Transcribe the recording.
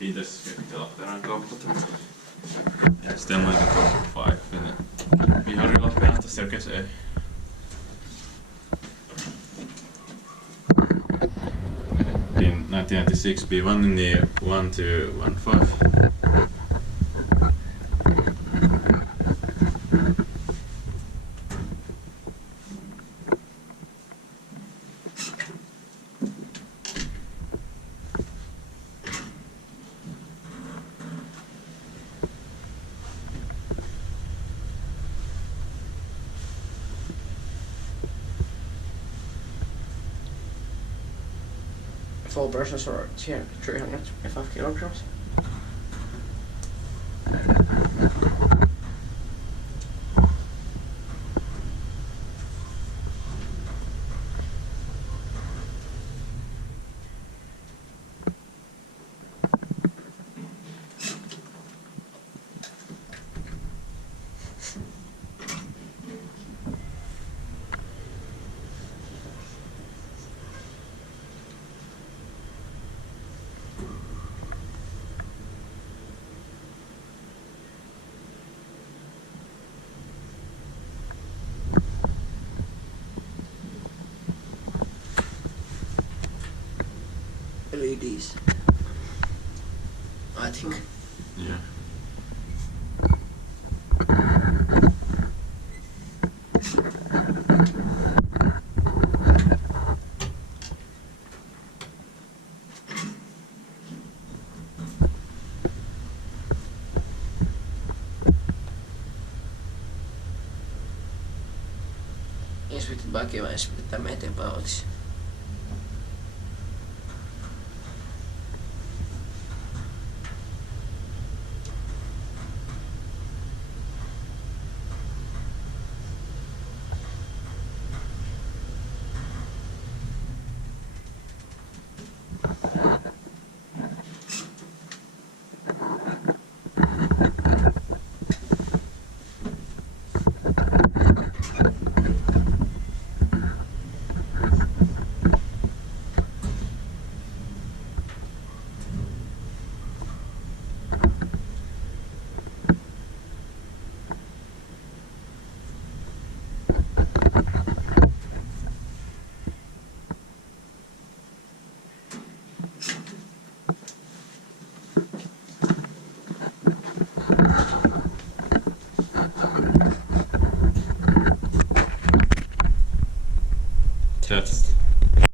Peters ja Lappeenrannan ja Snelmanninkatu 5 in Kiviharju Lappeenranta staircase A. In 1996 B1 in the 1 to 1.5. Full brushes are 325 kilograms. LEDs, I think. Yeah. Inspected by Kiwa, Inspecta made by Otis.